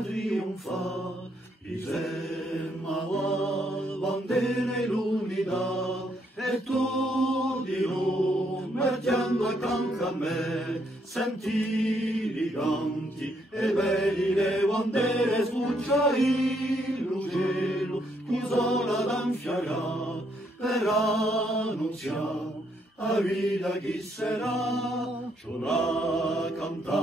Triunfa, Isema bandera l'unità, e tu di noi, mettendo accanto a me, senti i canti e vedi le bandere sbucciare il cielo, chiusola d'anfiarà, per annunziare a vita chi sarà, ci una cantà,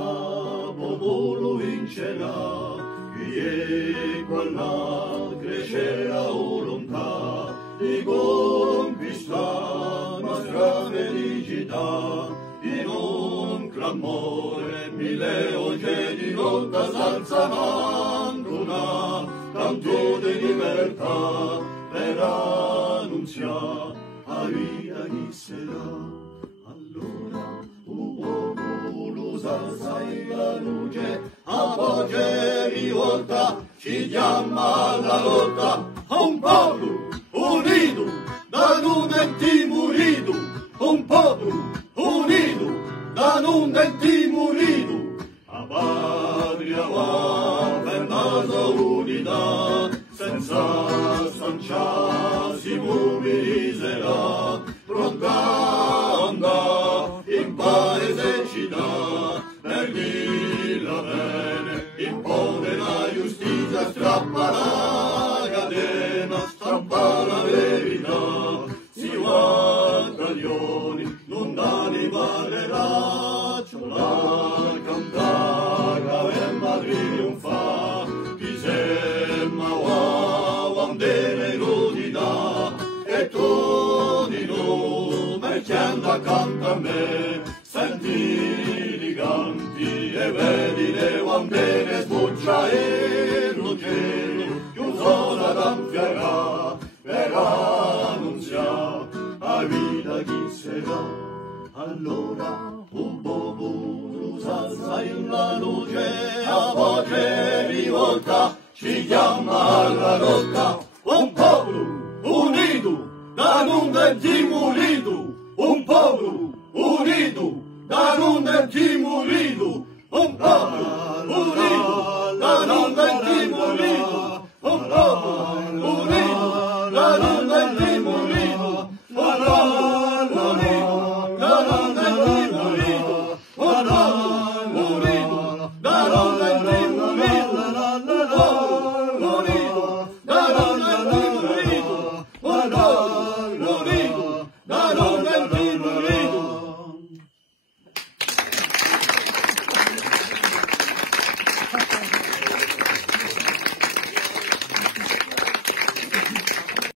popolo vincerà. Chi è quella crescerà volontà di conquistare nostra felicità, in un clamore mille voci di notte s'alzano una canto di libertà per annunziare a vita chi sarà. Allora popolo s'alzai la luce, a voce rivolta ci chiama alla lotta, un popolo unito da non intimorito, un popolo unito da non intimorito, a patria va per la unità, senza stanciarsi mobiliserà, pronta andà in paese e città, per dire la bene, impone la giustizia, strappa la catena, stampa la verità, si guarda gli occhi, non da ne parlerà, c'è la cantata e ma trionfa, chi sembra bandera l'unità, e tu di noi, mettendo accanto a me, senti i canti e vedi le bandere sbucciare il cielo, chiusola d'anfiarà, per annunziare a vita chi sarà. Allora un popolo s'alza in la luce, a voce rivolta ci chiama alla lotta, un popolo unito da non intimorito, un popolo unito da non intimorito, un popolo unito